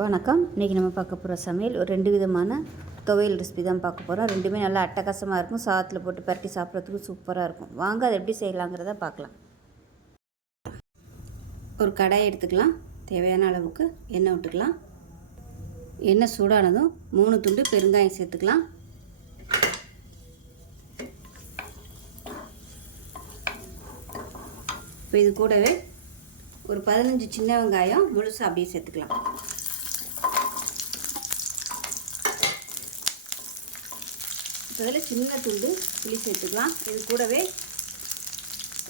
வணக்கம். இன்றைக்கி நம்ம பார்க்க போகிற சமையல் ஒரு 2 விதமான துவையல் ரெசிபி தான் பார்க்க போகிறோம். ரெண்டுமே நல்லா அட்டகாசமாக இருக்கும். சாதத்தில் போட்டு பரட்டி சாப்பிட்றதுக்கு சூப்பராக இருக்கும். வாங்க அதை எப்படி செய்யலாங்கிறத பார்க்கலாம். ஒரு கடாயை எடுத்துக்கலாம். தேவையான அளவுக்கு எண்ணெய் விட்டுக்கலாம். எண்ணெய் சூடானதும் 3 துண்டு பெருங்காயம் சேர்த்துக்கலாம். இப்போ இது கூடவே ஒரு 15 சின்ன வெங்காயம் முழுசாக அப்படியே சேர்த்துக்கலாம். இதில் சின்ன துண்டு புளி சேர்த்துக்கலாம். இது கூடவே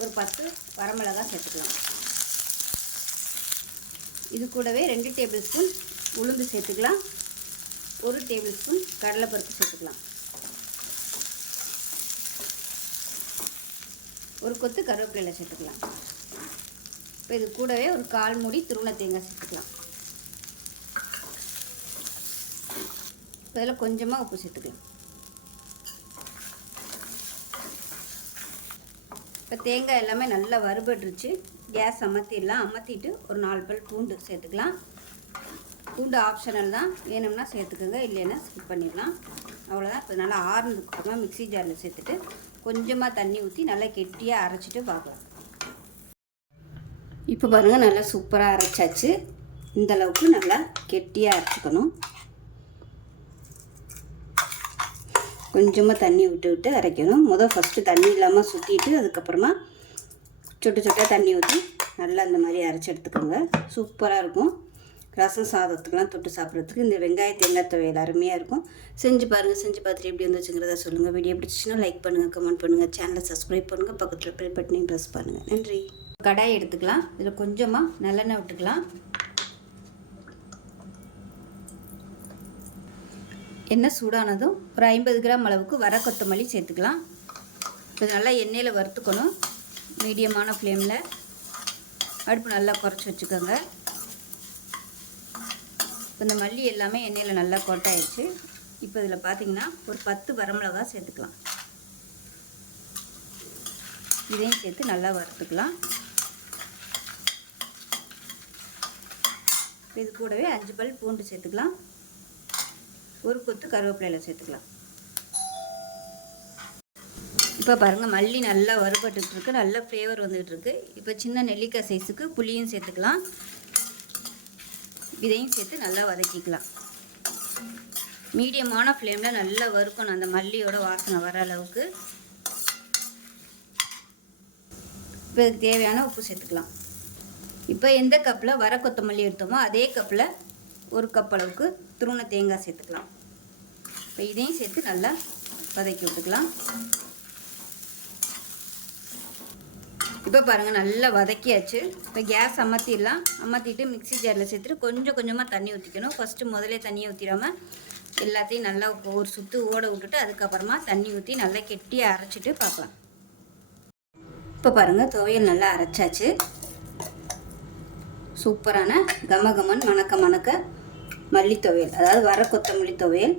ஒரு 10 வரமிளகாய் சேர்த்துக்கலாம். இது கூடவே 2 டேபிள் ஸ்பூன் உளுந்து சேர்த்துக்கலாம். 1 டேபிள் ஸ்பூன் கடலைப்பருப்பு சேர்த்துக்கலாம். ஒரு கொத்து கருவேப்பிலை சேர்த்துக்கலாம். இப்போ இது கூடவே ஒரு 1/4 மூடி துருவன தேங்காய் சேர்த்துக்கலாம். இதில் கொஞ்சமாக உப்பு சேர்த்துக்கலாம். இப்போ தேங்காய் எல்லாமே நல்லா வறுபட்டுருச்சு. கேஸ் அமர்த்திடலாம். அமர்த்திட்டு ஒரு 4 பல் பூண்டு சேர்த்துக்கலாம். பூண்டு ஆப்ஷனல் தான், வேணும்னா சேர்த்துக்கோங்க, இல்லைன்னா ஸ்கிப் பண்ணிடலாம். அவ்வளோதான். இப்போ நல்லா ஆறுனதுக்கு அப்புறமா மிக்ஸி ஜாரில் சேர்த்துட்டு கொஞ்சமாக தண்ணி ஊற்றி நல்லா கெட்டியாக அரைச்சிட்டு பார்க்கலாம். இப்போ பாருங்கள், நல்லா சூப்பராக அரைச்சாச்சு. இந்தளவுக்கு நல்லா கெட்டியாக அரைச்சிக்கணும். கொஞ்சமாக தண்ணி விட்டு அரைக்கணும். ஃபஸ்ட்டு தண்ணி இல்லாமல் சுற்றிட்டு அதுக்கப்புறமா சொட்டு சொட்டாக தண்ணி ஊற்றி நல்லா அந்த மாதிரி அரைச்சி எடுத்துக்கோங்க. சூப்பராக இருக்கும். ரசம் சாதத்துக்கெலாம் தொட்டு சாப்பிட்றதுக்கு இந்த வெங்காய தேங்காய் துவையல் அருமையாக இருக்கும். செஞ்சு பாருங்கள். செஞ்சு பார்த்துட்டு எப்படி வந்துச்சுங்கிறத சொல்லுங்கள். வீடியோ பிடிச்சிச்சின்னா லைக் பண்ணுங்கள், கமெண்ட் பண்ணுங்கள், சேனலை சப்ஸ்கிரைப் பண்ணுங்கள், பக்கத்தில் பெல் பட்டனையும் ப்ரெஸ் பண்ணுங்கள். நன்றி. கடாய் எடுத்துக்கலாம். இதில் கொஞ்சமாக நல்லெண்ணெய் விட்டுக்கலாம். எண்ணெய் சூடானதும் ஒரு 50 கிராம் அளவுக்கு வர கொத்தமல்லி சேர்த்துக்கலாம். இது நல்லா எண்ணெயில் வறுத்துக்கணும். மீடியமான ஃப்ளேமில் அடுப்பு நல்லா குறைச்சி வச்சுக்கோங்க. இப்போ இந்த மல்லி எல்லாமே எண்ணெயில் நல்லா கொட்டாயிடுச்சு. இப்போ இதில் பார்த்திங்கன்னா ஒரு 10 வரமிளகாய் சேர்த்துக்கலாம். இதையும் சேர்த்து நல்லா வறுத்துக்கலாம். இது கூடவே 5 பல் பூண்டு சேர்த்துக்கலாம். ஒரு கொத்து கருவேப்பிலை சேர்த்துக்கலாம். இப்போ பாருங்கள், மல்லி நல்லா வறுபட்டுருக்கு. நல்ல ஃப்ளேவர் வந்துகிட்ருக்கு. இப்போ சின்ன நெல்லிக்காய் சைஸுக்கு புளியும் சேர்த்துக்கலாம். இதையும் சேர்த்து நல்லா வதக்கிக்கலாம். மீடியமான ஃப்ளேமில் நல்லா வறுக்கணும், அந்த மல்லியோட வாசனை வர அளவுக்கு. இப்போ இதுக்கு தேவையான உப்பு சேர்த்துக்கலாம். இப்போ எந்த கப்பில் வர கொத்தமல்லி எடுத்தோமோ அதே கப்பில் 1 கப் அளவுக்கு துருவன தேங்காய் சேர்த்துக்கலாம். இப்போ இதையும் சேர்த்து நல்லா வதக்கி விட்டுக்கலாம். இப்போ பாருங்கள், நல்லா வதக்கியாச்சு. இப்போ கேஸ் அமர்த்திடலாம். அமர்த்திட்டு மிக்ஸி ஜாரில் சேர்த்துட்டு கொஞ்சம் கொஞ்சமாக தண்ணி ஊற்றிக்கணும். ஃபஸ்ட்டு முதலே தண்ணியை ஊற்றிடாமல் எல்லாத்தையும் நல்லா ஒரு சுற்று ஓட விட்டுட்டு அதுக்கப்புறமா தண்ணி ஊற்றி நல்லா கெட்டியாக அரைச்சிட்டு பார்க்கலாம். இப்போ பாருங்கள், துவையல் நல்லா அரைச்சாச்சு. சூப்பரான கமகமன் மணக்க மல்லி துவையல், அதாவது வர கொத்தமல்லி துவையல்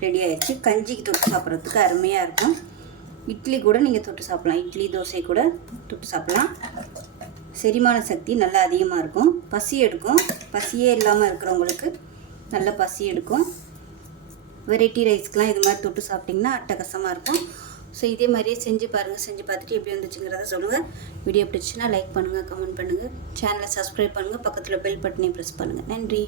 ரெடி ஆகிடுச்சு. கஞ்சிக்கு தொட்டு சாப்பிட்றதுக்கு அருமையாக இருக்கும். இட்லி கூட நீங்கள் தொட்டு சாப்பிட்லாம். இட்லி தோசை கூட தொட்டு சாப்பிட்லாம். செரிமான சக்தி நல்லா அதிகமாக இருக்கும். பசி எடுக்கும். பசியே இல்லாமல் இருக்கிறவங்களுக்கு நல்ல பசி எடுக்கும். வெரைட்டி ரைஸ்க்கெலாம் இது மாதிரி தொட்டு சாப்பிட்டிங்கன்னா அட்டகாசமாக இருக்கும். ஸோ இதே மாதிரியே செஞ்சு பாருங்கள். செஞ்சு பார்த்துட்டு எப்படி வந்துச்சுங்கிறத சொல்லுங்கள். வீடியோ பிடிச்சின்னா லைக் பண்ணுங்கள், கமெண்ட் பண்ணுங்கள், சேனலை சப்ஸ்கிரைப் பண்ணுங்கள், பக்கத்தில் பெல் பட்டனையும் ப்ரெஸ் பண்ணுங்கள். நன்றி.